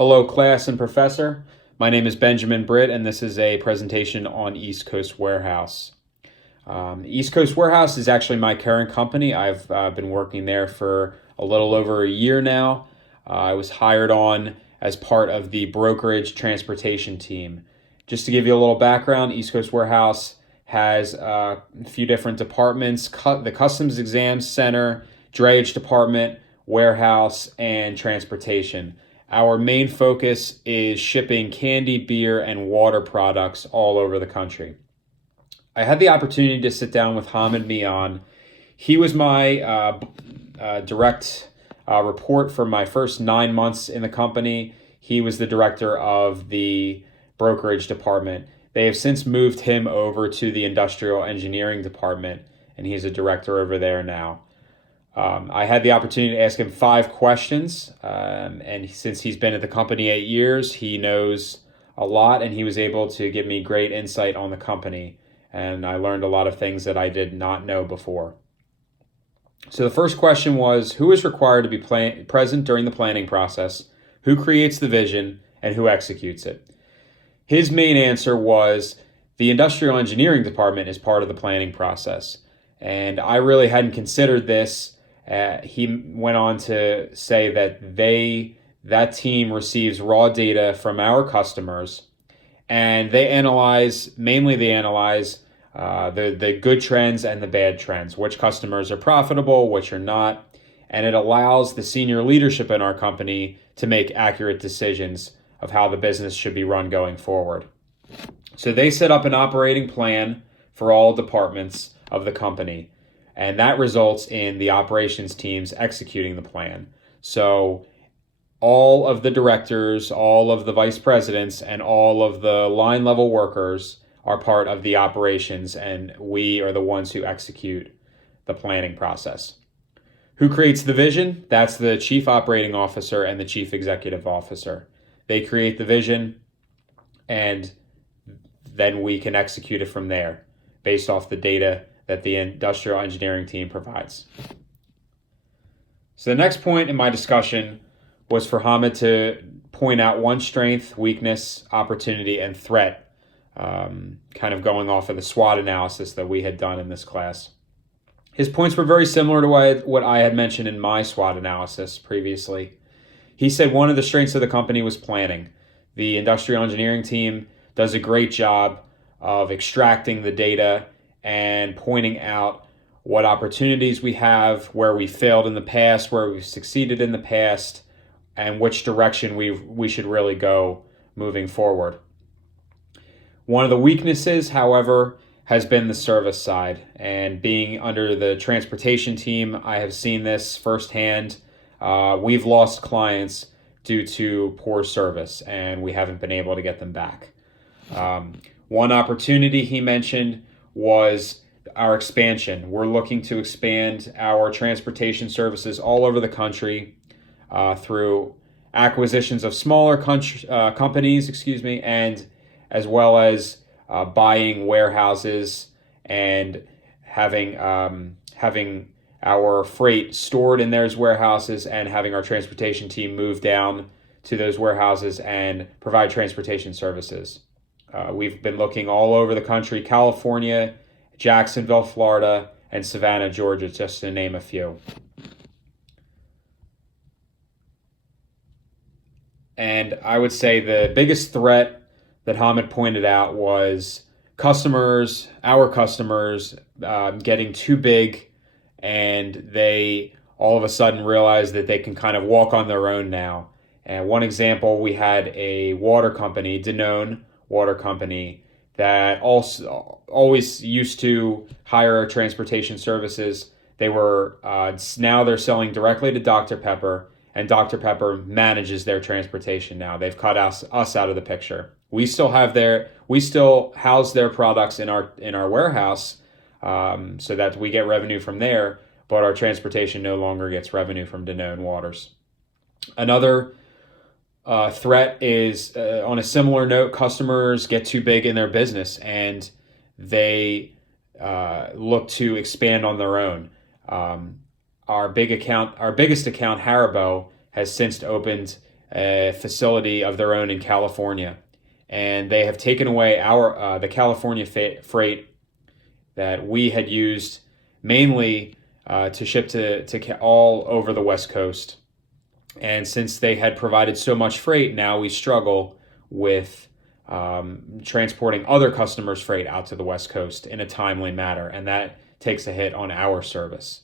Hello, class and professor. My name is Benjamin Britt, and this is a presentation on East Coast Warehouse. East Coast Warehouse is actually my current company. I've been working there for a little over a year now. I was hired on as part of the brokerage transportation team. Just to give you a little background, East Coast Warehouse has a few different departments: the Customs Exam Center, Drayage Department, Warehouse, and Transportation. Our main focus is shipping candy, beer, and water products all over the country. I had the opportunity to sit down with Hamid Mian. He was my direct report for my first 9 months in the company. He was the director of the brokerage department. They have since moved him over to the industrial engineering department, and he's a director over there now. I had the opportunity to ask him 5 questions, and since he's been at the company 8 years, he knows a lot, and he was able to give me great insight on the company, and I learned a lot of things that I did not know before. So the first question was, who is required to be present during the planning process, who creates the vision, and who executes it? His main answer was, the industrial engineering department is part of the planning process, and I really hadn't considered this. He went on to say that that team receives raw data from our customers, and they analyze the good trends and the bad trends, which customers are profitable, which are not, and it allows the senior leadership in our company to make accurate decisions of how the business should be run going forward. So they set up an operating plan for all departments of the company, and that results in the operations teams executing the plan. So all of the directors, all of the vice presidents, and all of the line level workers are part of the operations, and we are the ones who execute the planning process. Who creates the vision? That's the chief operating officer and the chief executive officer. They create the vision, and then we can execute it from there based off the data that the industrial engineering team provides. So the next point in my discussion was for Hamid to point out one strength, weakness, opportunity, and threat, kind of going off of the SWOT analysis that we had done in this class. His points were very similar to what I had mentioned in my SWOT analysis previously. He said one of the strengths of the company was planning. The industrial engineering team does a great job of extracting the data and pointing out what opportunities we have, where we failed in the past, where we've succeeded in the past, and which direction we should really go moving forward. One of the weaknesses, however, has been the service side. And being under the transportation team, I have seen this firsthand. We've lost clients due to poor service, and we haven't been able to get them back. One opportunity he mentioned was our expansion. We're looking to expand our transportation services all over the country through acquisitions of smaller companies, and as well as buying warehouses and having our freight stored in those warehouses, and having our transportation team move down to those warehouses and provide transportation services. We've been looking all over the country: California, Jacksonville, Florida, and Savannah, Georgia, just to name a few. And I would say the biggest threat that Hamid pointed out was our customers getting too big, and they all of a sudden realize that they can kind of walk on their own now. And one example, we had a water company, Danone Water Company, that also always used to hire our transportation services. They were now they're selling directly to Dr. Pepper, and Dr. Pepper manages their transportation now. They've cut us out of the picture. We still house their products in our warehouse, so that we get revenue from there, but our transportation no longer gets revenue from Danone Waters. Another threat is, on a similar note, customers get too big in their business, and they look to expand on their own. Our biggest account, Haribo, has since opened a facility of their own in California, and they have taken away the California freight that we had used mainly to ship to all over the West Coast. And since they had provided so much freight, now we struggle with transporting other customers' freight out to the West Coast in a timely manner, and that takes a hit on our service.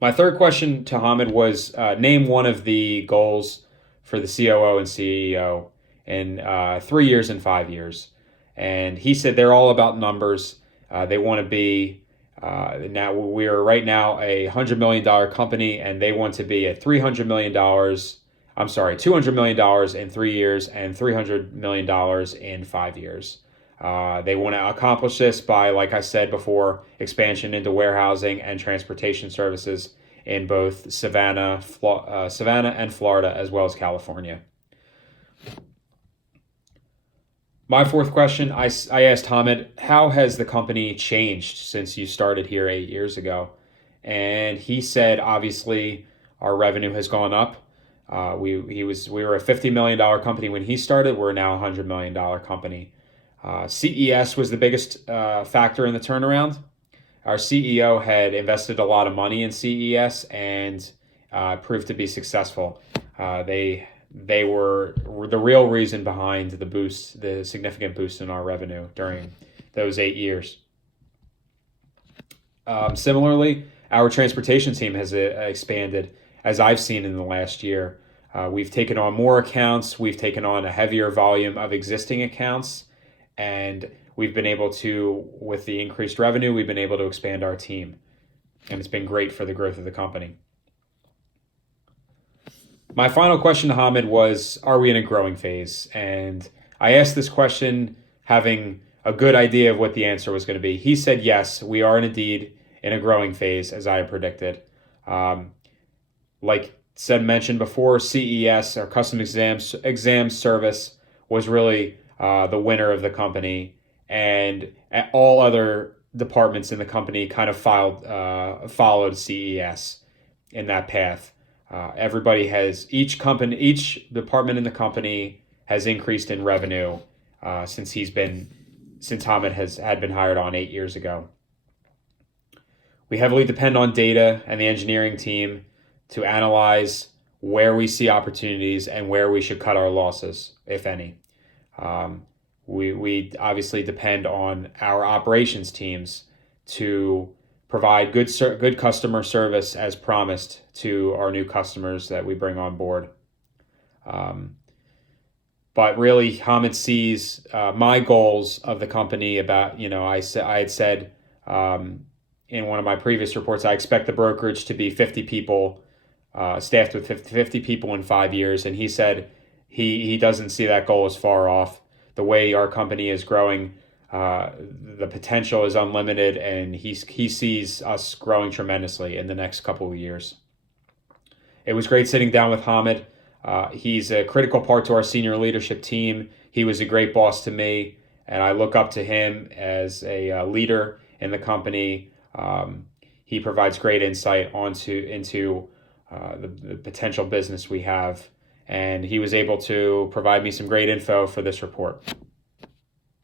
My third question to Hamid was name one of the goals for the COO and CEO in 3 years and 5 years. And he said they're all about numbers. They want to be, now we are right now a $100 million company, and they want to be at $200 million in 3 years and $300 million in 5 years. They want to accomplish this by, like I said before, expansion into warehousing and transportation services in both Savannah and Florida, as well as California. My fourth question, I asked Hamid, how has the company changed since you started here 8 years ago? And he said, obviously, our revenue has gone up. We were a $50 million company when he started. We're now a $100 million company. CES was the biggest factor in the turnaround. Our CEO had invested a lot of money in CES and proved to be successful. They were the real reason behind the significant boost in our revenue during those 8 years. Similarly, our transportation team has expanded, as I've seen in the last year. We've taken on more accounts. We've taken on a heavier volume of existing accounts, and we've been able to, with the increased revenue, we've been able to expand our team, and it's been great for the growth of the company. My final question to Hamid was, are we in a growing phase? And I asked this question having a good idea of what the answer was going to be. He said, yes, we are indeed in a growing phase, as I had predicted. Like mentioned before, CES, our custom exam service, was really the winner of the company, and all other departments in the company kind of followed CES in that path. Each department in the company has increased in revenue since Hamid had been hired on 8 years ago. We heavily depend on data and the engineering team to analyze where we see opportunities and where we should cut our losses, if any. We obviously depend on our operations teams to provide good customer service as promised to our new customers that we bring on board. But really, Hamid sees my goals of the company about, I had said in one of my previous reports, I expect the brokerage to be 50 people, staffed with 50 people in 5 years. And he said he doesn't see that goal as far off. The way our company is growing, the potential is unlimited, and he sees us growing tremendously in the next couple of years. It was great sitting down with Hamid. He's a critical part to our senior leadership team. He was a great boss to me, and I look up to him as a leader in the company. He provides great insight into the potential business we have, and he was able to provide me some great info for this report.